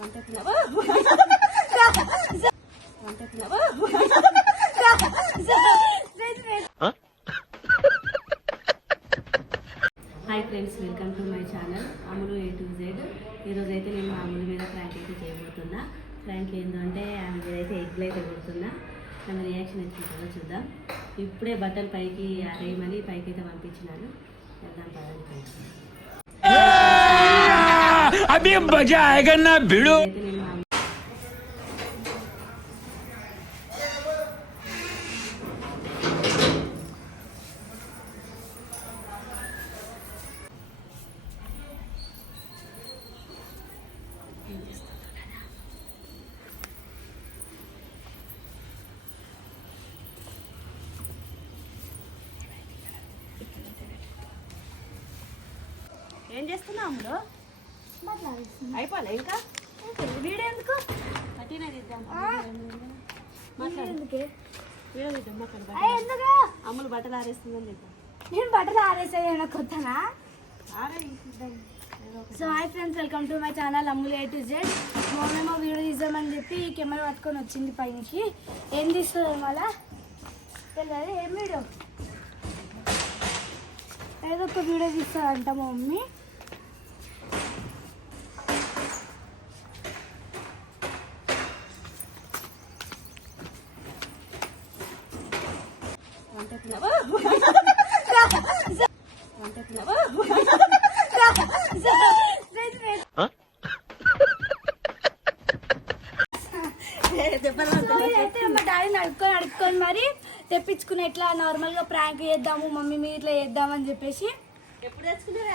Hi friends welcome to my channel. Amalu A to Z. ఈరోజు అయితే నేను మా అమలు మీద ఫ్రాంక్ అయితే చేయబోతున్నా. ఫ్రాంక్ ఏంటంటే ఆమె మీద అయితే ఎగ్లు అయితే కొడుతున్నా. ఆమె రియాక్షన్ ఎత్తుకుంటుందో చూద్దాం. ఇప్పుడే బట్టలు పైకి ఆరేయమని పైకి అయితే పంపించినాను. వెళ్దాం పదండి friends. अभी मजा आएगा ना भिड़ो అయితే నేను మా ఏం చేస్తున్నావు అమ్ములు అయిపోలే ఇంకా? వీడియో ఎందుకు? అట్టినే తీద్దాం వీడియో తీద్దాం మాట్లాడు బట్టలు. అమ్ములు బట్టలు ఆరేస్తుందని చెప్తాం నేను బట్టలు ఆరేసాయి కొత్తనా? ఆరే. So hi friends welcome to my channel Ammulu A to Z. మమ్మేమో video తీద్దామని చెప్పి కెమెరా పట్టుకొని వచ్చింది పైనకి ఏం తీస్తుంది మళ్ళా తెలియదు ఏం వీడియో? ఏదో ఒక వీడియో తీస్తారంట మా మమ్మీ. అయితే మా డాడీని అడుక్కొని అడుక్కొని మరి తెప్పించుకుని ఎట్లా నార్మల్గా ప్రాంక్ చేద్దాము మమ్మీ మీ ఇట్లా చేద్దామని చెప్పేసి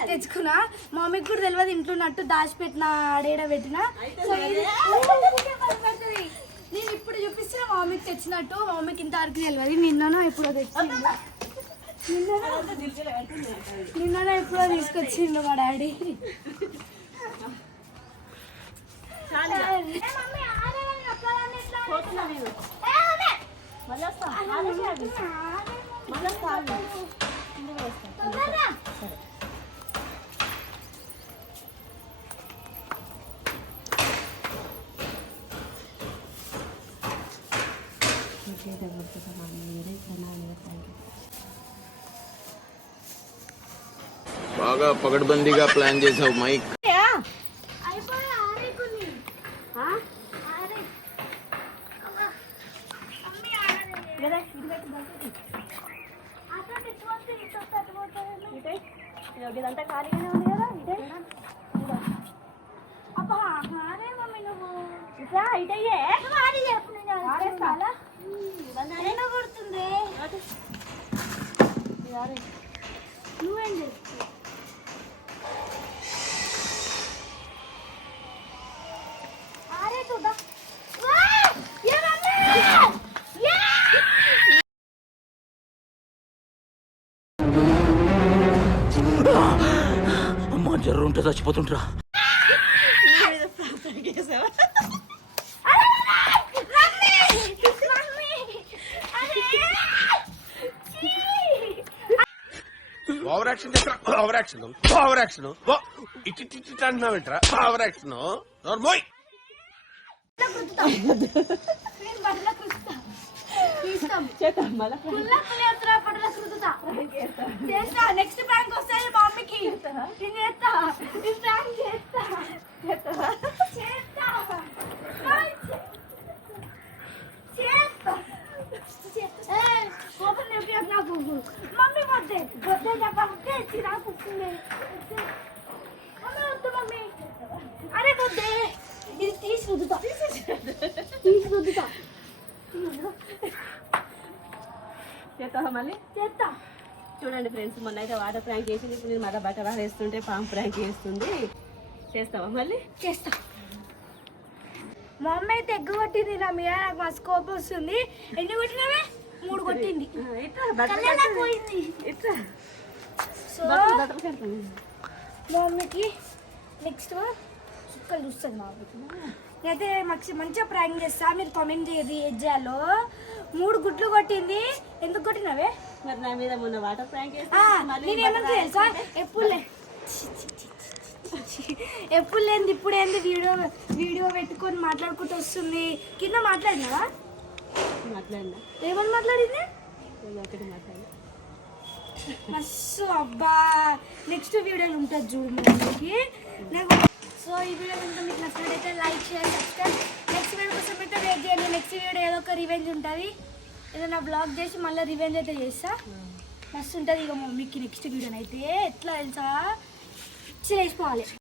తెచ్చుకున్నా మమ్మీకి కూడా తెలియదు ఇంట్లో నట్టు దాచిపెట్టిన ఆడేడ పెట్టిన. సో ఇది కనపడుతుంది. నేను ఇప్పుడు చూపిస్తే మా మమ్మీకి తెచ్చినట్టు మమ్మీకి ఇంతవరకు తెలియదు నిన్ననో ఎప్పుడో తెచ్చిండు. నిన్ననో నిన్ననో ఎప్పుడో తీసుకొచ్చిండు మా డాడీ. ఏ మమ్మీ, ఆడేదని చెప్పాలని ఎట్లా? పోతున్నా నేను ఏ మమ్మీ! మళ్ళీ వస్తా ఆరేసి ఆగు. మళ్ళీ వస్తా ఆగు. కిందకి వేస్తా. తొందరగా. ఇంకేదో కొడుతున్నా మీరే ఇక్కడ నా మీద prank. బాగా పగడ్బందీగా ప్లాన్ చేసావు మైక్ అయిపోయి ఆరేకుని. ఆ? ఆరే. అమ్మా. మమ్మీ ఆడలేదు. ఇదే, ఇది పెట్టు, బయటకి. అక్కడ ఇటు వస్తే ఇటు వస్తే అటు పోతారేమో. ఇదే. ఇదిగో ఇదంతా ఖాళీగానే ఉంది కదా ఇదే. అబ్బా, ఆరే మమ్మీ నువ్వు. ఇట్లా ఇటయ్యే ఆడేస్తా. నువ్వేం చేస్తావు ఆరే చూద్దా. అమ్మా జ్వరం ఉంటే చచ్చిపోతుంటరా over action over action over action ఇటు ఇటు అంటున్నావేంట్రా ఓవర్ యాక్షన్ నోర్మోయ్ బట్టల కృస్తా తీస్తాం చేద్దాం మళ్ళా కుల్ల కులేత్రా బట్టల కృతుతా చేస్తా నెక్స్ట్ బ్యాంక్ వస్తుంది మా మమ్మీకి నేను చేస్తా నేను ప్రాంక్ చేస్తా చేస్తా చేస్తా ఏయ్, కోపం తెప్పియకు నాకు మమ్మీ వద్దే వద్దే చెప్పకపోతే చిరాకు వస్తుంది వద్దే. మమ్మీ వద్దు మమ్మీ. అరే వద్దే. ఇది తీసి చేస్తావా మళ్ళీ? చేస్తా. చూడండి ఫ్రెండ్స్ మొన్న అయితే వాటర్ ప్రాంక్ చేసింది. ఇప్పుడు నేను మళ్ళీ బట్టలు ఆరేస్తుంటే పాము ప్రాంక్ చేస్తుంది. చేస్తావా మళ్ళీ? చేస్తా. మా అమ్మ అయితే ఎగ్గు కొట్టింది నా మీద నాకు మస్తు కోపం వస్తుంది. ఎన్ని కొట్టినవే? మూడు కొట్టింది. సో మమ్మీకి నెక్స్ట్ చుక్కలు చూస్తుంది మా మమ్మీకి. నేనైతే మాకు మంచిగా ప్రాంక్ చేస్తా. మీరు కామెంట్ ఏం చేయాలో. మూడు గుడ్లు కొట్టింది. ఎందుకు కొట్టినవే? మరి నా మీద మొన్న వాటర్ ప్రాంక్ నేనేమన్నా తెలుసా? ఎప్పుడు. ఎప్పుడు లేనిది ఇప్పుడు ఏంది వీడియో వీడియో పెట్టుకొని మాట్లాడుకుంటూ వస్తుంది. కింద మాట్లాడినావా? మాట్లాడినా? ఏమని మాట్లాడింది? ఏదో ఒకటి మాట్లాడినా. మస్తు అబ్బా నెక్స్ట్ వీడియోలు ఉంటుంది చూడు మనకి నాకు సో ఈ వీడియో కనుక మీకు నచ్చినట్టయితే like share subscribe next video కోసం అయితే వెయిట్ చేయండి. నెక్స్ట్ వీడియో ఏదో ఒక రివెంజ్ ఉంటుంది. ఏదైనా బ్లాగ్ చేసి మళ్ళీ రివెంజ్ అయితే చేస్తా. మస్తు ఉంటుంది ఇక మమ్మీకి నెక్స్ట్ వీడియోని అయితే ఎట్లా తెలుసా? ఇచ్చి వేసుకోవాలి